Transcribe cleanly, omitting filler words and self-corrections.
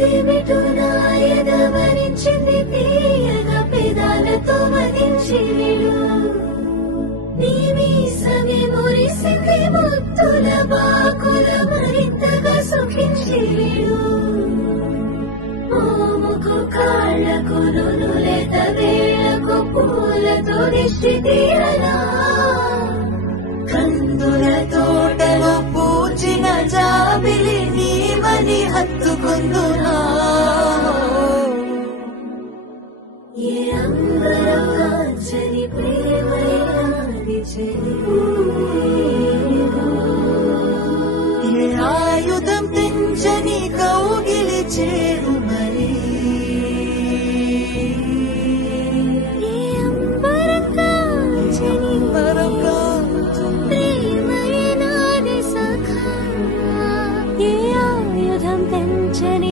అదేమిటో నాయదవరించింది తీయగా పెదాలతో మదించి విడు నీ మీసమే మురిసింది ముత్తుల బాకుల మరింతగా సుఖించి విడు మోముకు కాళ్లకు నునులేత వేళ్లకు పూలతో దిష్టి తీరనా కందుల తోటలో పూచిన జాబిలి నీవని హత్తుకుందునా